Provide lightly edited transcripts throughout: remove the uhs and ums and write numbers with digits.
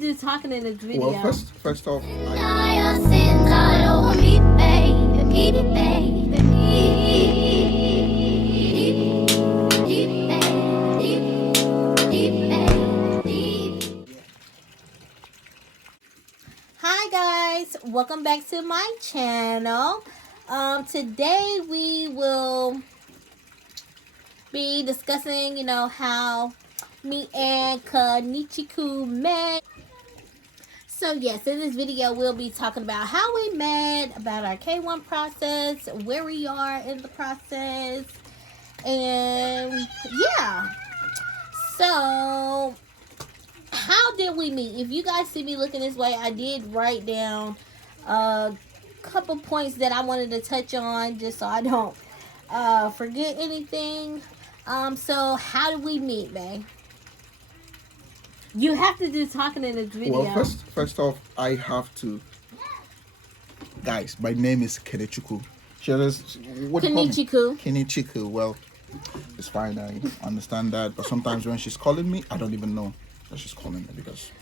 to do talking in this video. Well, first off, Hi guys, welcome back to my channel. Today we will be discussing, how me and Kenechukwu met. So yes, in this video we'll be talking about how we met, about our K1 process, where we are in the process, and yeah. So how did we meet? If you guys see me looking this way, I did write down a couple points that I wanted to touch on just so I don't forget anything. So how did we meet, babe? You have to do talking in this video. well, first off, I have to. Guys, my name is Kenechukwu. What do you call me? Kenechukwu. Kenechukwu. Well, it's fine. I understand that, but sometimes when she's calling me, I don't even know that she's calling me because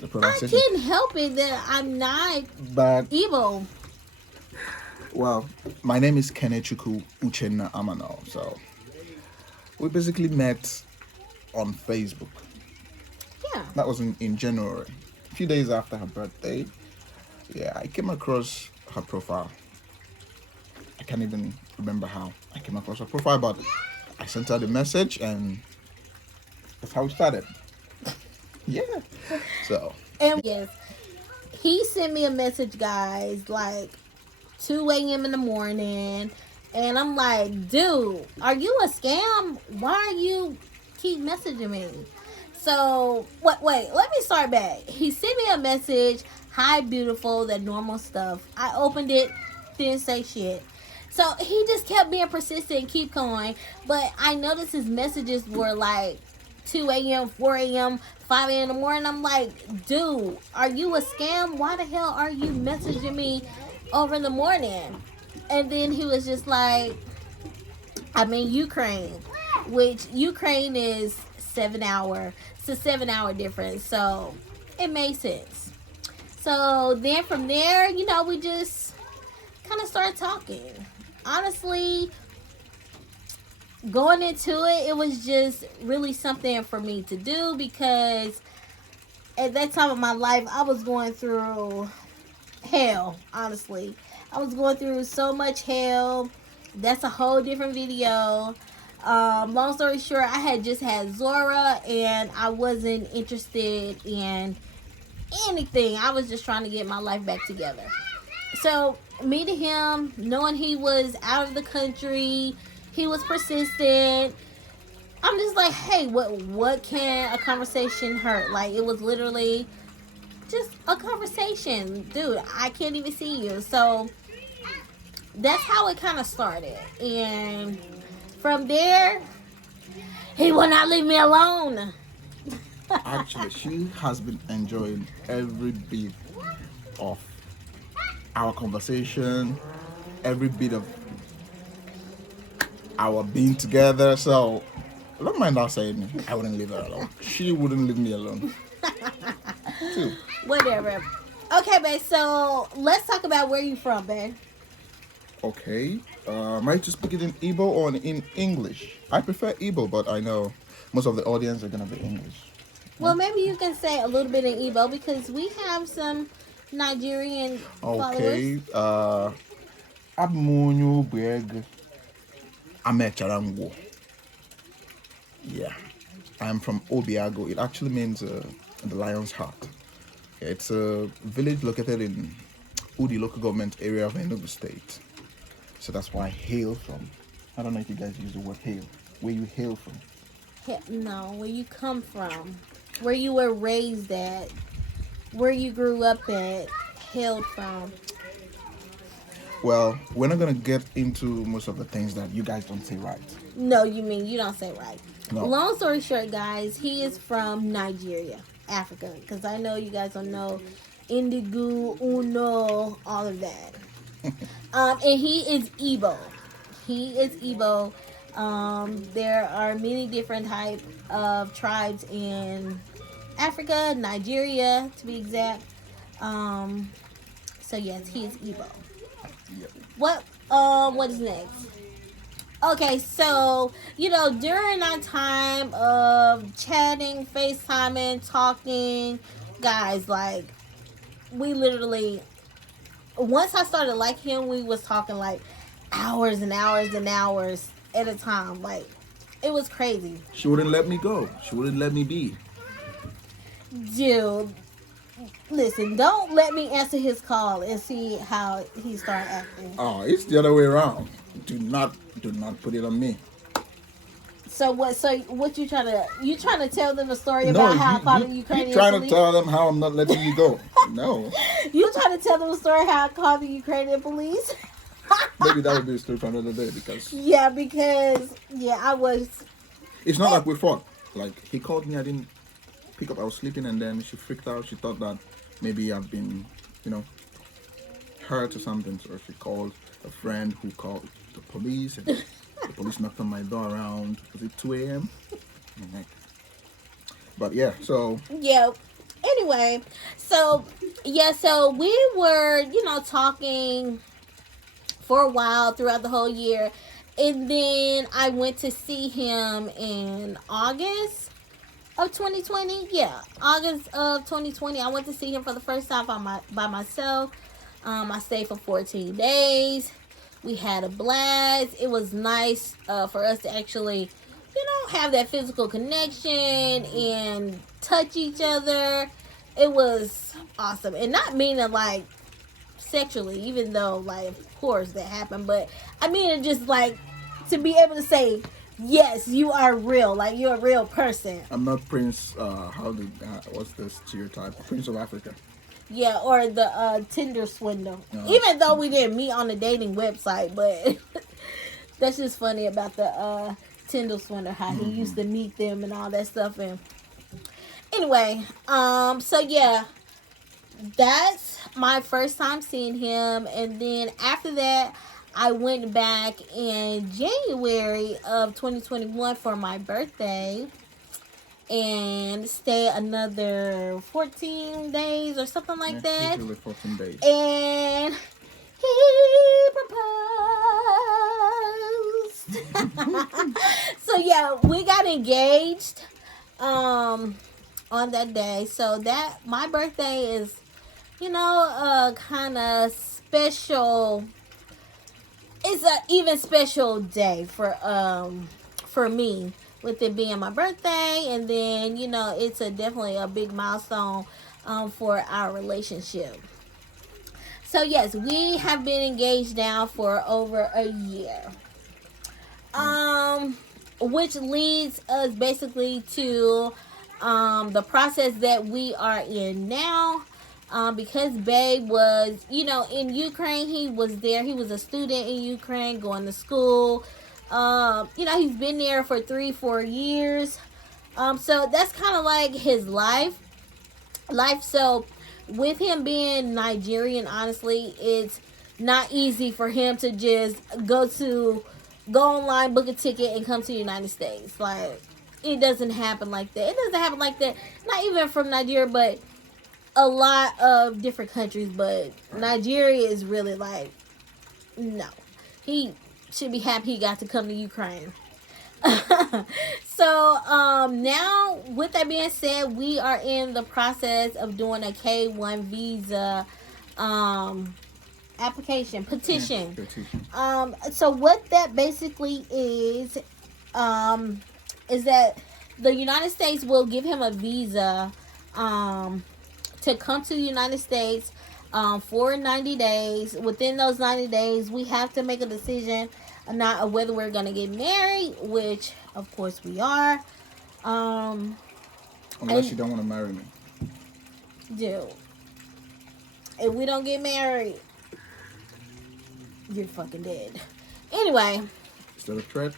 the I pronunciation. can't help it that I'm not But evil. well, my name is Kenechukwu Uchenna Amano. So we basically met on Facebook. Yeah. That was in January, a few days after her birthday. Yeah, I came across her profile. I can't even remember how I came across her profile, but I sent her the message, and that's how it started. Yeah. So. And yes, he sent me a message, guys, like 2 a.m. in the morning. And I'm like, dude, are you a scam? Why are you keep messaging me? So, wait, let me start back. He sent me a message, hi, beautiful, that normal stuff. I opened it, didn't say shit. So, he just kept being persistent and keep going. But I noticed his messages were like 2 a.m., 4 a.m., 5 a.m. in the morning. I'm like, dude, are you a scam? Why the hell are you messaging me over in the morning? And then he was just like, I'm in Ukraine, which Ukraine is 7 hour. It's a 7-hour difference. So it made sense. So then from there, we just kind of started talking. Honestly, going into it, it was just really something for me to do because at that time of my life, I was going through hell, honestly. I was going through so much hell. That's a whole different video. Long story short, I had just had Zora and I wasn't interested in anything. I was just trying to get my life back together. So meeting him, knowing he was out of the country, he was persistent. I'm just like, hey, what can a conversation hurt? Like, it was literally just a conversation. Dude, I can't even see you. So that's how it kind of started. And from there, he will not leave me alone. Actually, she has been enjoying every bit of our conversation, every bit of our being together. So, I don't mind her saying I wouldn't leave her alone. She wouldn't leave me alone. Too. Whatever. Okay, babe, so let's talk about where you from, babe. Okay. Am I to speak it in Igbo or in English? I prefer Igbo, but I know most of the audience are going to be English. Well, maybe you can say a little bit in Igbo because we have some Nigerian Okay. followers. Amunyu Beg Amecharango. Yeah. I'm from Obiago. It actually means the lion's heart. It's a village located in Udi local government area of Enugu State. So that's where I hail from. I don't know if you guys use the word hail. Where you hail from? No, where you come from, where you were raised at, where you grew up at, hailed from. Well, we're not gonna get into most of the things that you guys don't say right. No, you mean you don't say right. No. Long story short, guys, he is from Nigeria, Africa, because I know you guys don't know Indigo, Uno, all of that. And he is Igbo. He is Igbo. There are many different type of tribes in Africa, Nigeria to be exact. So yes, he is Igbo. Yep. What is next? Okay, so during our time of chatting, FaceTiming, talking, guys, like we literally once I started liking him, we was talking like hours and hours and hours at a time. Like it was crazy. She wouldn't let me go. She wouldn't let me be. Dude, listen, don't let me answer his call and see how he started acting. Oh, it's the other way around. Do not put it on me. So what you trying to tell them a story about how I called the Ukrainian you trying police? to tell them how I'm not letting you go. No. You trying to tell them a story how I called the Ukrainian police? Maybe that would be a story for another day because I was. It's not like we fought. Like he called me, I didn't pick up. I was sleeping, and then she freaked out. She thought that maybe I've been, hurt or something. So she called a friend who called the police, and the police knocked on my door around, was it 2 a.m.? But yeah, so Yeah. Anyway, so we were, talking for a while throughout the whole year, and then I went to see him in August of 2020. Yeah, August of 2020. I went to see him for the first time by myself. I stayed for 14 days. We had a blast. It was nice for us to actually, have that physical connection and touch each other. It was awesome. And not meaning like sexually, even though like of course that happened, but I mean it just like to be able to say, yes, you are real, like you're a real person. I'm not Prince. What's the stereotype? Prince of Africa. Yeah, or the Tinder swindle. Uh-huh. Even though we didn't meet on the dating website, but that's just funny about the Tinder swindle, how he used to meet them and all that stuff. And anyway, so yeah, that's my first time seeing him. And then after that, I went back in January of 2021 for my birthday and stay another 14 days or something like that. Usually 14 days. And he proposed. So yeah, we got engaged on that day. So that my birthday is, kind of special. It's an even special day for me, with it being my birthday, and then it's definitely a big milestone for our relationship. So yes, we have been engaged now for over a year, which leads us basically to the process that we are in now. Because Babe was, in Ukraine, he was there. He was a student in Ukraine going to school. He's been there for 3-4 years. So that's kind of like his life. So with him being Nigerian, honestly, it's not easy for him to just go online, book a ticket, and come to the United States. Like, it doesn't happen like that. It doesn't happen like that. Not even from Nigeria, but a lot of different countries. But Nigeria is really like, no. He should be happy he got to come to Ukraine. So now, with that being said, we are in the process of doing a K1 visa application petition. So what that basically is that the United States will give him a visa to come to the United States for 90 days. Within those 90 days, we have to make a decision not whether we're going to get married, which of course we are. Unless you don't want to marry me. Dude, if we don't get married, you're fucking dead. Anyway. Is that a threat?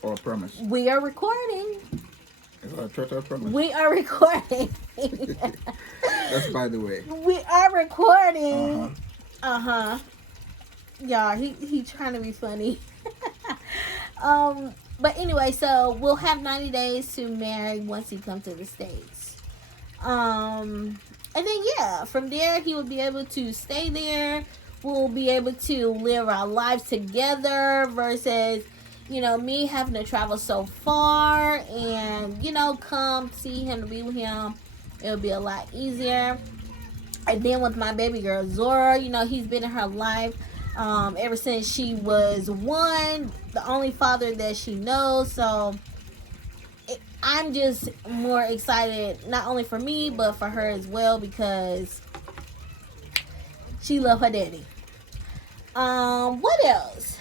Or a promise? We are recording. Is that a threat or a promise? We are recording. That's by the way. We are recording. Y'all, he trying to be funny. But anyway, so we'll have 90 days to marry once he comes to the States. And then yeah, from there he will be able to stay there. We'll be able to live our lives together versus, me having to travel so far and, come see him to be with him. It'll be a lot easier. And then with my baby girl Zora, he's been in her life ever since she was 1, the only father that she knows. So I'm just more excited, not only for me, but for her as well, because she loves her daddy. What else?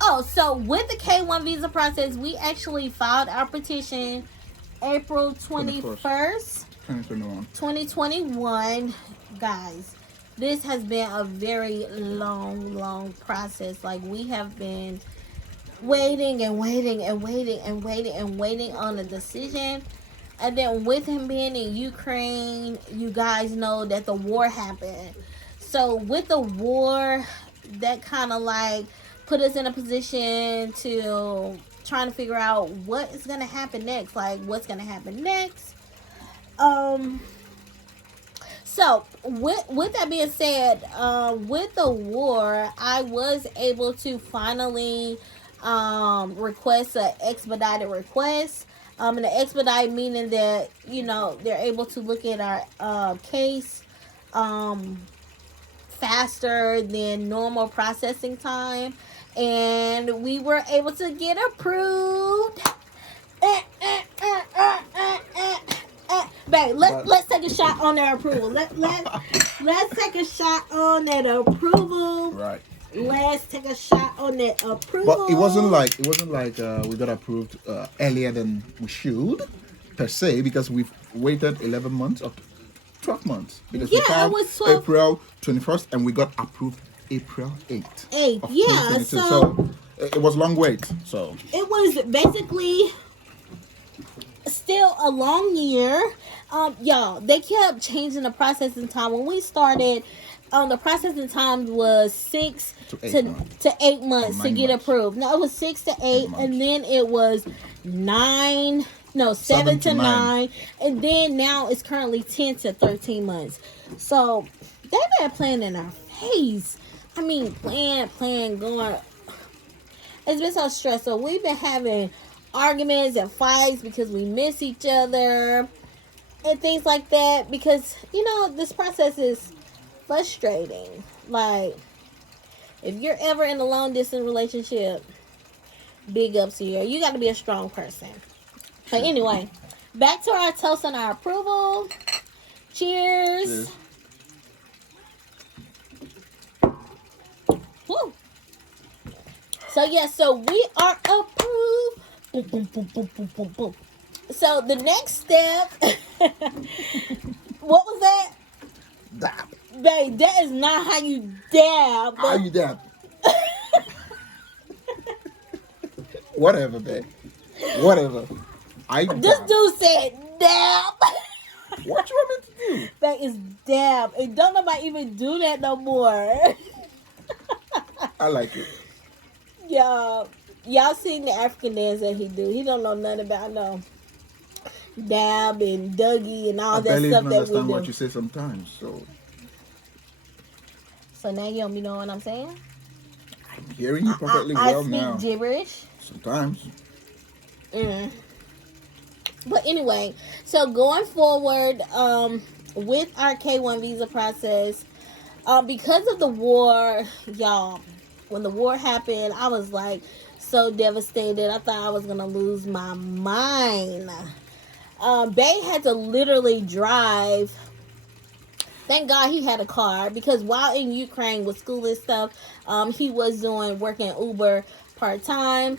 Oh, so with the K1 visa process, we actually filed our petition April 21st, 2021. Guys, this has been a very long process. Like, we have been waiting on a decision. And then with him being in Ukraine, you guys know that the war happened. So with the war, that kind of like put us in a position to trying to figure out what is going to happen next. Like, what's going to happen next. So with that being said, with the war, I was able to finally request an expedited request. And the expedite meaning that, they're able to look at our case faster than normal processing time. And we were able to get approved. Babe, let's take a shot on that approval. Let's take a shot on that approval. Right. Let's take a shot on that approval. But it wasn't like we got approved earlier than we should, per se, because we've waited 11 months or 12 months. Because we filed April 21st and we got approved April 8th. Yeah. So it was a long wait. So it was basically still a long year. Y'all, they kept changing the processing time. When we started, the processing time was 6 to 8 months to get approved. No, it was 6 to 8, and then it was 7 to 9, and then now it's currently 10 to 13 months. So they've been playing in our face. I mean, playing, going. It's been so stressful. We've been having arguments and fights because we miss each other and things like that, because this process is frustrating. Like, if you're ever in a long distance relationship, big ups to you. You got to be a strong person. But anyway, back to our toast and our approval. Cheers. Woo. So so we are approved. Boom, boom, boom, boom, boom, boom, boom. So the next step, what was that? Dab. Babe, that is not how you dab. How you dab? Whatever, babe. Whatever. This dude said dab. What you want me to do? That is dab. And don't nobody even do that no more. I like it. Y'all seen the African dance that he do. He don't know nothing about no dab and Dougie and all that stuff that we do. I barely understand what you say sometimes, So now you don't know what I'm saying? I'm hearing you perfectly well now. I speak gibberish. Sometimes. But anyway, so going forward, with our K1 visa process, because of the war, y'all, when the war happened, I was like so devastated. I thought I was gonna lose my mind. Bay had to literally drive. Thank God he had a car, because while in Ukraine with school and stuff, he was working Uber part-time.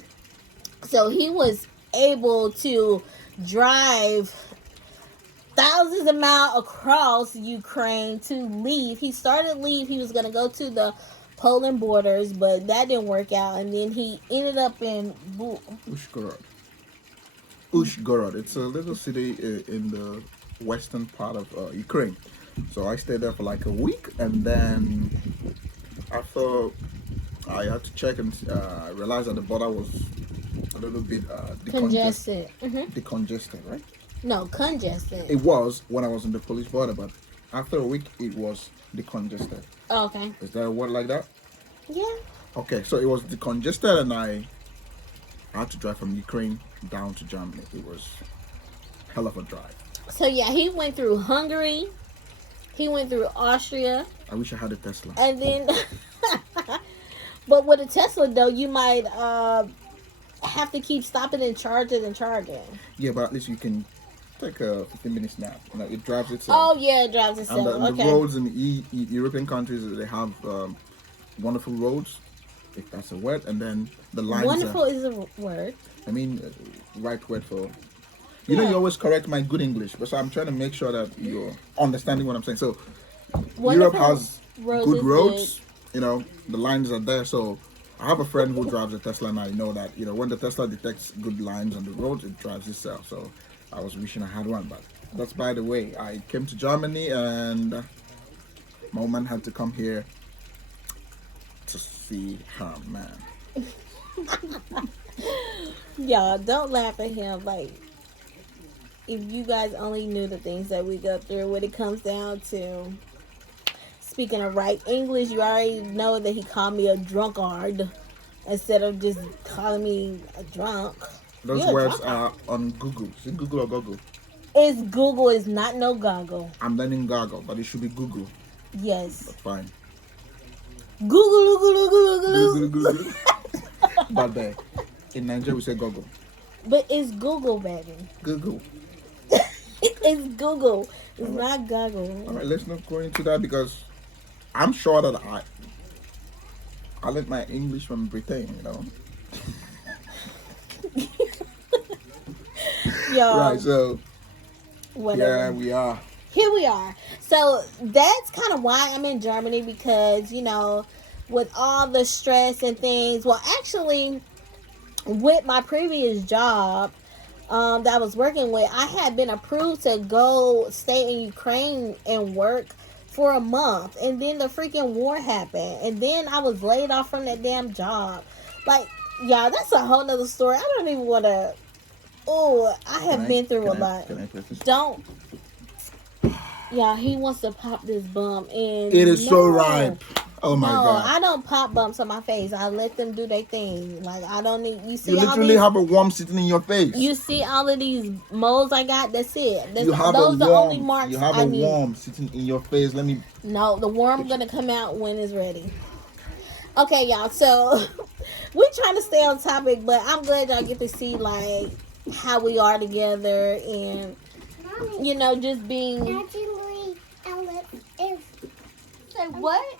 So he was able to drive thousands of miles across Ukraine to leave. He started leave. He was going to go to the Poland borders, but that didn't work out. And then he ended up in Ushgorod. It's a little city in the western part of Ukraine. So I stayed there for like a week, and then after I had to check, and I realized that the border was little bit Congested. decongested, right? No, congested. It was when I was in the police border, but after a week, it was decongested. Oh, okay. Is there a word like that? Yeah. Okay, so it was decongested, and I had to drive from Ukraine down to Germany. It was hell of a drive. So yeah, he went through Hungary. He went through Austria. I wish I had a Tesla. And then, but with a Tesla though, you might have to keep stopping and charging and charging. Yeah, but at least you can take a 15-minute nap. You know, it drives itself. Oh yeah, it drives itself. And the roads in the European countries, they have wonderful roads, if that's a word. And then the lines. Wonderful is a word. I mean, right word for. You know, you always correct my good English, but so I'm trying to make sure that you're understanding what I'm saying. So, Europe has good roads. You know, the lines are there. So, I have a friend who drives a Tesla, and I know that, you know, when the Tesla detects good lines on the road, it drives itself. So, I was wishing I had one, but that's by the way. I came to Germany, and my woman had to come here to see her man. Y'all, don't laugh at him. Like, if you guys only knew the things that we go through when it comes down to speaking of right English, you already know that he called me a drunkard instead of just calling me a drunk. Those words are on Google. Is it Google or Google? It's Google. It's not no goggle. I'm learning Goggle, but it should be Google. Yes. But fine. Google. But in Nigeria we say Google. But it's Google, baby. Google. It's Google. It's not Goggle. All right, let's not go into that because I'm sure that I learned my English from Britain, you know. Yo, right, so whatever. Here we are. So that's kind of why I'm in Germany, because, you know, with all the stress and things. Well, actually, with my previous job that I was working with, I had been approved to go stay in Ukraine and work for a month. And then the freaking war happened. And then I was laid off from that damn job. Like, y'all, that's a whole nother story. I don't even want to. Oh, I have been through a lot. Don't. Yeah, he wants to pop this bum, and it is so ripe. Oh my God! I don't pop bumps on my face. I let them do their thing. Like, I don't need. You see, you literally have a worm sitting in your face. You see all of these moles I got. That's it. Those are the only marks. You have a worm sitting in your face. Let me. No, the worm gonna come out when it's ready. Okay, y'all. So we're trying to stay on topic, but I'm glad y'all get to see like how we are together, and you know, just being. Actually, Alex is. Say what?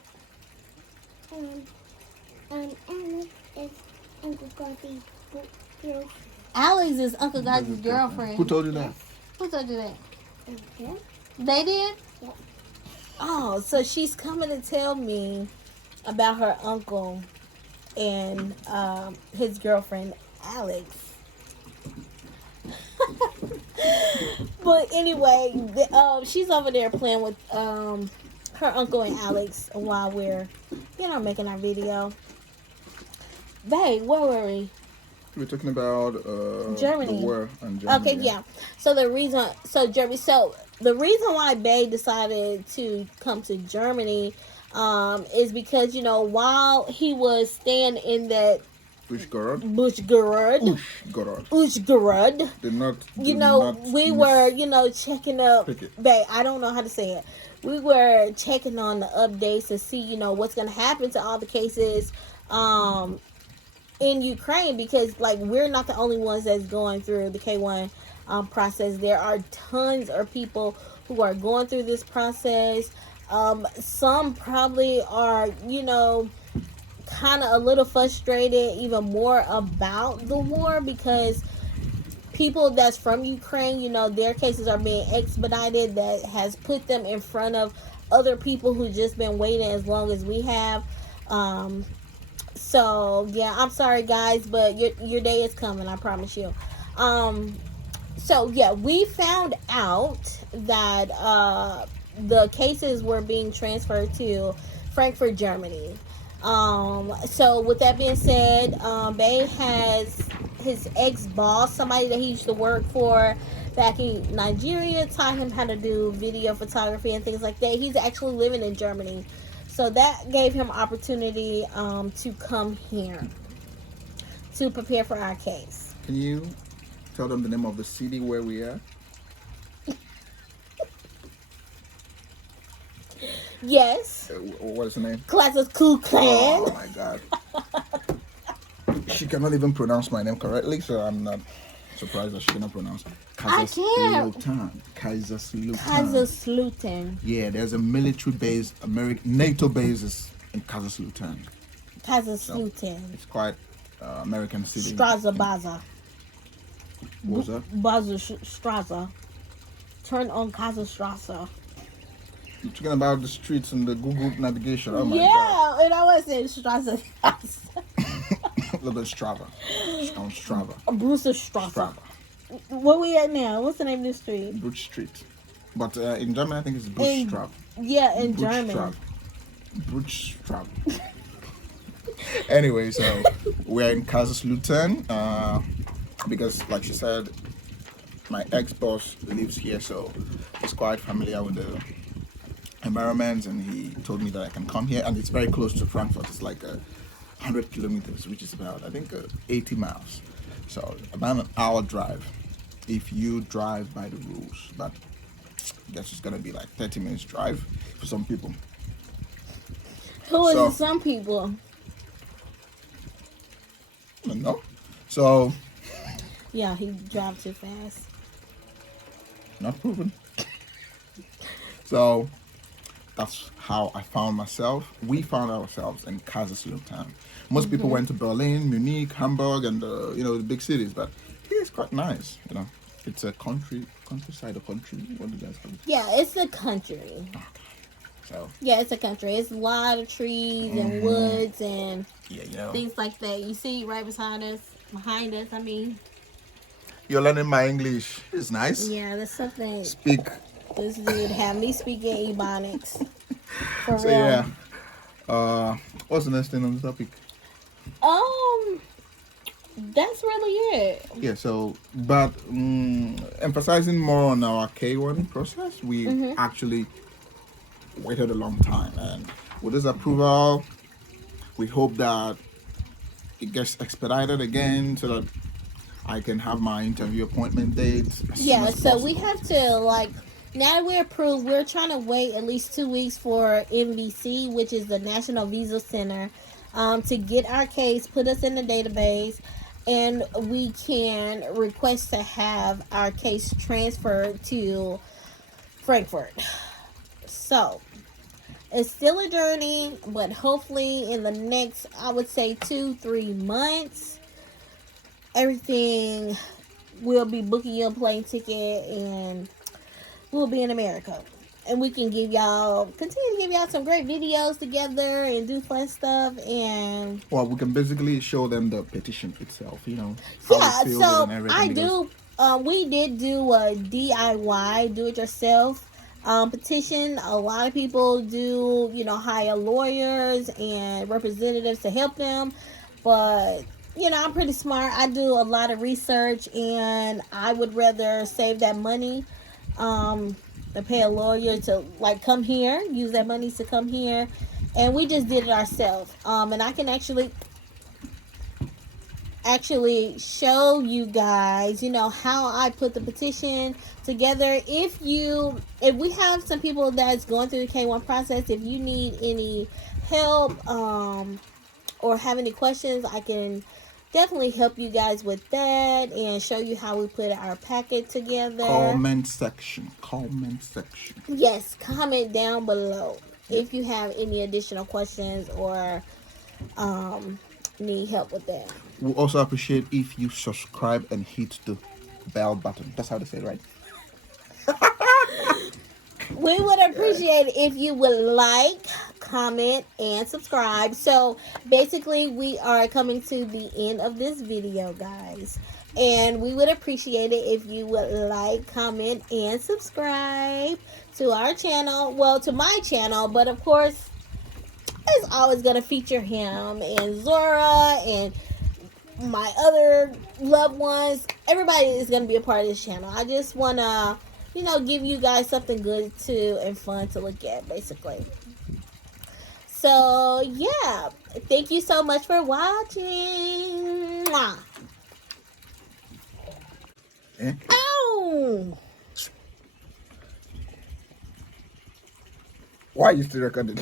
Alex is Uncle Goddy's girlfriend. Alex is Uncle God's girlfriend. Who told you that? Who told you that? Okay. They did? Yeah. Oh, so she's coming to tell me about her uncle and his girlfriend, Alex. But anyway, she's over there playing with her uncle and Alex while we're, you know, making our video. Babe, where were we? We're talking about Germany. The war in Germany. Okay, yeah. So the reason why Bae decided to come to Germany is because, you know, while he was staying in that Bushgorod. We were, you know, checking up. Babe, I don't know how to say it. We were checking on the updates to see, you know, what's going to happen to all the cases in Ukraine, because, like, we're not the only ones that's going through the K1 process. There are tons of people who are going through this process. Some probably are, you know, kind of a little frustrated even more about the war, because people that's from Ukraine, you know, their cases are being expedited. That has put them in front of other people who just been waiting as long as we have. So yeah, I'm sorry guys, but your day is coming, I promise you. So yeah, we found out that the cases were being transferred to Frankfurt, Germany. So with that being said, Bae has his ex-boss, somebody that he used to work for back in Nigeria, taught him how to do video photography and things like that. He's actually living in Germany. So that gave him opportunity to come here to prepare for our case. Can you tell them the name of the city where we are? Yes. What is the name? Kenechukwu Oh Clan. my God. She cannot even pronounce my name correctly, so I'm not surprised that she cannot pronounce. I can't. Kaiserslautern. Kaiserslautern. Yeah, there's a military base, American NATO base is in Kaiserslautern. Kaiserslautern. It's quite American city. Straße Baza. What was that? Baza Straße. Turn on Kaiserstraße. You're talking about the streets and the Google navigation. Oh my Yeah, God. and I was saying Straße. Look at Strava. On Strava. Bruce Straße. Strava. Where we at now? What's the name of the street? Bruch Street. But in German, I think it's Bruchstraße. Yeah, in German. Bruchstraße. Anyway, so we're in Kaiserslautern because, like she said, my ex-boss lives here, so he's quite familiar with the environment, and he told me that I can come here, and it's very close to Frankfurt. It's like 100 kilometers, which is about, I think, 80 miles. So about an hour drive if you drive by the rules, but I guess it's gonna be like 30 minutes drive for some people. Who is So- some people? I don't know. So Yeah, he drives too fast. not proven. So that's how I found myself. We found ourselves in Kaiserslautern. Most people went to Berlin, Munich, Hamburg, and the big cities. But here it's quite nice. It's a countryside, a country. What do you guys call it? Yeah, it's a country. So Yeah, it's a country. It's a lot of trees and woods and yeah, things like that. You see right behind us. I mean. You're learning my English. It's nice. Yeah, that's something. Speak. This dude had me speaking Ebonics. For So real. yeah. What's the next thing on the topic? That's really it. Yeah, so, but emphasizing more on our K1 process, we actually waited a long time. And with this approval, we hope that it gets expedited again so that I can have my interview appointment date. Yeah, so we have to, now that we're approved, we're trying to wait at least 2 weeks for NVC, which is the National Visa Center, to get our case, put us in the database, and we can request to have our case transferred to Frankfurt. So, it's still a journey, but hopefully in the next, I would say 2-3 months, everything will be booking you a plane ticket and we'll be in America. And we can continue to give y'all some great videos together and do fun stuff. And Well, we can basically show them the petition itself, how yeah, we filled it so and everything. I because- do, we did do a DIY, do it yourself petition. A lot of people do, hire lawyers and representatives to help them. But, I'm pretty smart. I do a lot of research and I would rather save that money to pay a lawyer to come here, use that money to come here, and we just did it ourselves. And I can actually show you guys, how I put the petition together. If we have some people that's going through the K1 process, if you need any help or have any questions, I can definitely help you guys with that and show you how we put our packet together. Comment section. Yes, comment down below if you have any additional questions or need help with that. We'll also appreciate if you subscribe and hit the bell button. That's how they say it, right? We would appreciate it if you would like, comment, and subscribe. So basically, we are coming to the end of this video, guys. And we would appreciate it if you would like, comment, and subscribe to our channel. Well, to my channel, but of course, it's always going to feature him and Zora and my other loved ones. Everybody is going to be a part of this channel. I just want to, give you guys something good to and fun to look at, basically. So, yeah. Thank you so much for watching. Mwah. Ow! Why are you still recording?